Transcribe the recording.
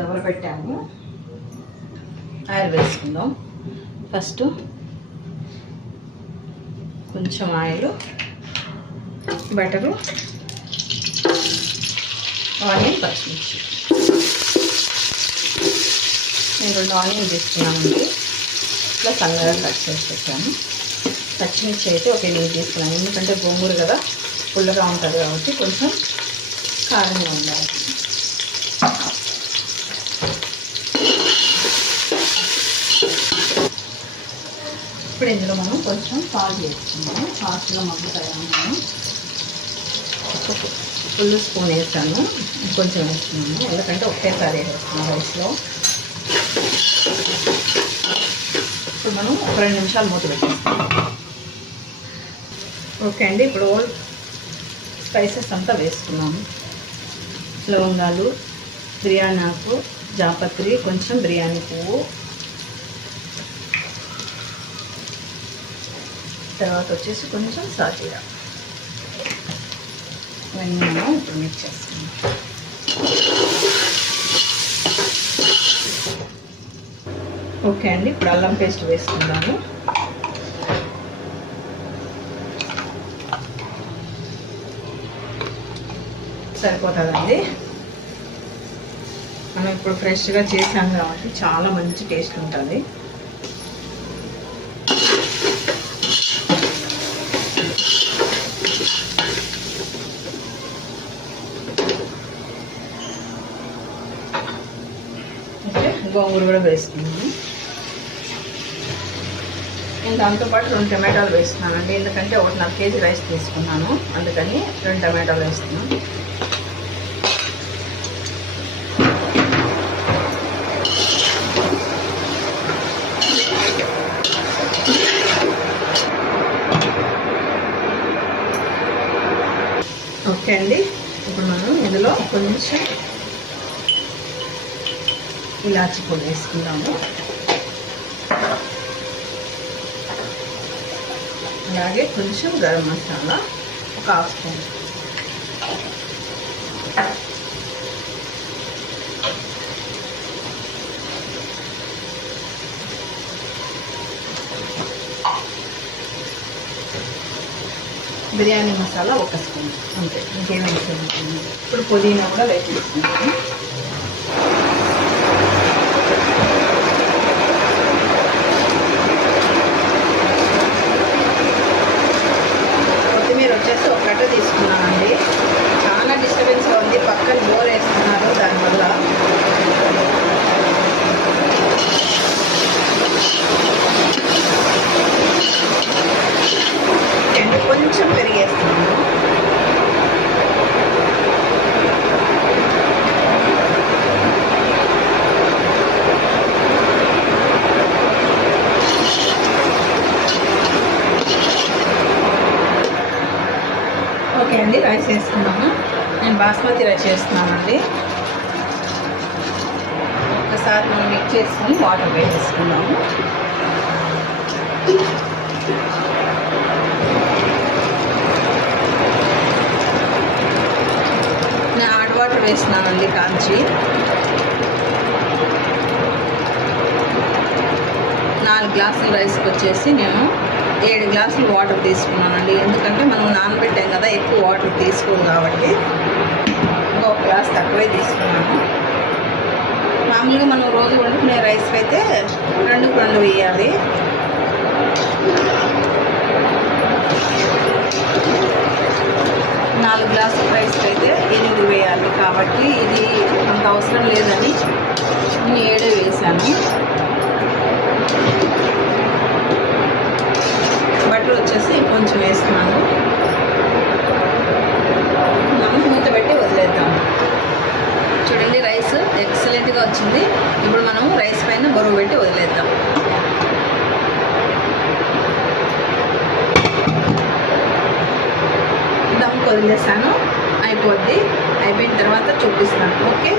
దవర పెట్టాము. ఆయిల్ వేసుకుందాం. ఫస్ట్ కొంచెం ఆయిల్ బటరు ఆనియన్ పచ్చిమిర్చి. నేను రెండు ఆనియన్ తీసుకున్నానండి. ఇట్లా సన్నగా కట్ చేసి పెట్టాను. పచ్చిమిర్చి అయితే ఒక ఎనిమిది తీసుకున్నాను. ఎందుకంటే గోంగూర కదా పుల్లగా ఉంటుంది కాబట్టి కొంచెం కారంగా ఉండాలి. ఇప్పుడు ఇందులో మనం కొంచెం సాల్ట్ వేసుకున్నాము ఫాస్ట్గా మగ్గుతాయి మనం ఫుల్ స్పూన్ వేస్తాను. కొంచెం వేస్తున్నాను. ఎందుకంటే ఒకేసారి వేస్తున్నాను రైస్లో. ఇప్పుడు మనం ఒక రెండు నిమిషాలు మూత పెట్టేస్తాం ఓకే అండి. ఇప్పుడు స్పైసెస్ అంతా వేసుకున్నాము. లవంగాలు బిర్యానీ ఆకు జాపత్రి కొంచెం బిర్యానీ పువ్వు. తర్వాత వచ్చేసి కొంచెం సాజీరా. ఇవన్నీ మనం ఇప్పుడు మిక్స్ చేసుకుందాం ఓకే అండి ఇప్పుడు అల్లం పేస్ట్ వేసుకుందాము. సరిపోతుందండి. మనం ఇప్పుడు ఫ్రెష్గా చేసాం కాబట్టి చాలా మంచి టేస్ట్ ఉంటుంది ఓకే గోంగూర కూడా వేసుకున్నాను నేను దాంతోపాటు రెండు టమాటాలు వేస్తున్నానండి. ఎందుకంటే ఒకటిన్నర కేజీ రైస్ తీసుకున్నాను. అందుకని రెండు టమాటాలు వేస్తున్నాను. ఓకే అండి. ఇప్పుడు మనం ఇందులో కొంచెం ఇలాచి పొడి వేసుకున్నాము అలాగే కొంచెం గరం మసాలా ఒక హాఫ్ స్పూన్. బిర్యానీ మసాలా ఒక స్పూన్. అంతే ఇంకేమేమి ఇప్పుడు పుదీనా కూడా వేసేసుకుంటాము కొత్తిమీర వచ్చేసి ఒక కట్ట తీసుకున్నానండి చాలా డిస్టర్బెన్స్గా ఉంది పక్కన బోర్ వేస్తున్నారు దానివల్ల అండ్ కొంచెం పెరిగేస్తున్నాను ఓకే అండి రైస్ వేసుకున్నాము నేను బాస్మతి రైస్ చేస్తున్నానండి. ఒకసారి మనం మిక్స్ చేసుకుని వాటర్ వేసేసుకున్నాము నేను హాట్ వాటర్ వేస్తున్నానండి కాంచి. నాలుగు గ్లాసుల రైస్కి వచ్చేసి నేను ఏడు గ్లాసులు వాటర్ తీసుకున్నానండి. ఎందుకంటే మనం నానబెట్టాం కదా ఎక్కువ వాటర్ తీసుకోదు కాబట్టి ఇంకొక గ్లాస్ తక్కువే తీసుకున్నాను. మామూలుగా మనం రోజు వండుకునే రైస్కి అయితే రెండుకు రెండు వేయాలి. నాలుగు గ్లాసుల రైస్కి అయితే ఎనిమిది వేయాలి. కాబట్టి ఇది అంత అవసరం లేదని నేను ఏడే వేసాను బటర్ వచ్చేసి కొంచెం వేస్తున్నాను మనం మూత పెట్టి వదిలేద్దాం చూడండి రైస్ ఎక్సలెంట్గా వచ్చింది ఇప్పుడు మనం రైస్ పెట్టి వదిలేద్దాం. దమ్కి వదిలేసాను అయిపోద్ది. అయిపోయిన తర్వాత చూపిస్తాను. ఓకే?